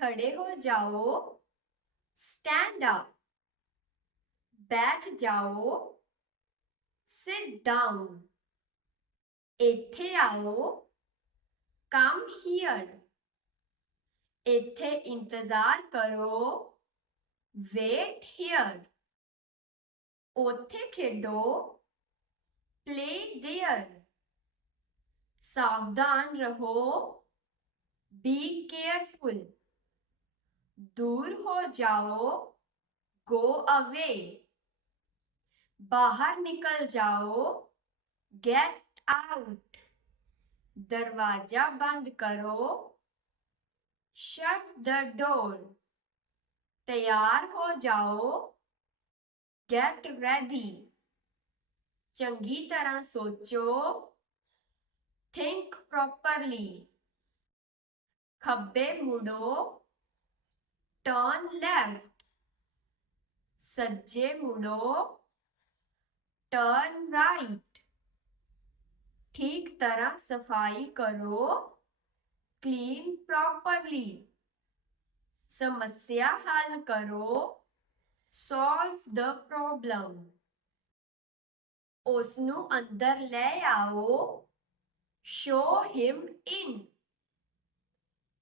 खड़े हो जाओ, स्टैंड अप। बैठ जाओ, सिट डाउन। इत्थे आओ, कम हियर। इत्थे इंतजार करो, वेट हियर। उत्थे खेडो, प्ले देयर। सावधान रहो, बी केयरफुल। दूर हो जाओ, गो अवे। बाहर निकल जाओ, गेट आउट। दरवाजा बंद करो, शट द डोर। तैयार हो जाओ, गेट रेडी। चंगी तरह सोचो, थिंक प्रॉपरली। खब्बे मुड़ो, टर्न लेफ्ट। सज्जे मुड़ो, टर्न राइट। ठीक तरह सफाई करो, क्लीन प्रॉपरली। समस्या हल करो, सॉल्व द प्रॉब्लम। उसनू अंदर ले आओ, शो हिम इन।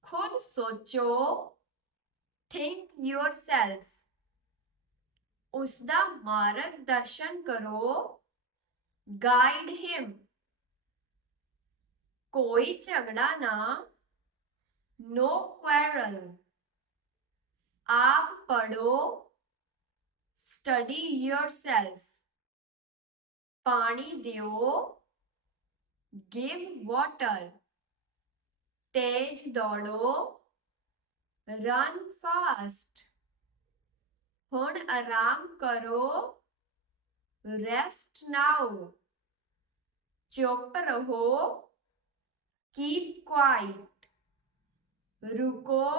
खुद सोचो, थिंक योरसेल्फ। उसदा मार्गदर्शन करो, गाइड हिम। कोई झगड़ा ना, नो क्वेरल। आप पढ़ो, स्टडी योरसेल्फ। पानी दियो, गिव वाटर। तेज दौड़ो, रन फास्ट। हुण आराम करो, रेस्ट नाउ। चुप रहो, कीप क्वाइट। रुको,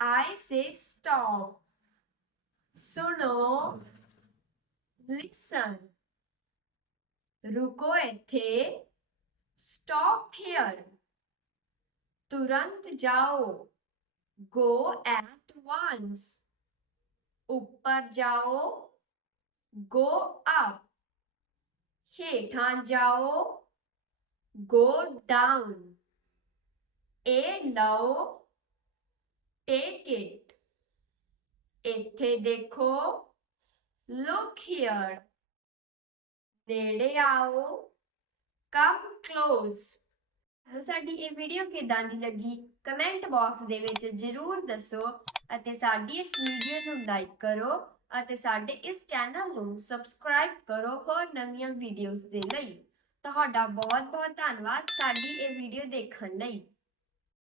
आई से स्टॉप। सुनो, लिसन। रुको इत्थे, स्टॉप हियर। तुरंत जाओ, गो एट वंस। ऊपर जाओ, गो अप। हेठां जाओ, गो डाउन। ए लो, टेक इट। इत्थे देखो, लुक हियर। नेड़े आओ, कम क्लोज। साडी ये वीडियो किदां दी लगी कमेंट बॉक्स दे विच जरूर दसो अते साडी इस वीडियो नूं लाइक करो अते साडे इस चैनल नूं सबसक्राइब करो होर नवीं वीडियोज़ दे लई। तुहाडा बहुत बहुत धन्नवाद साडी ये वीडियो देखण लई।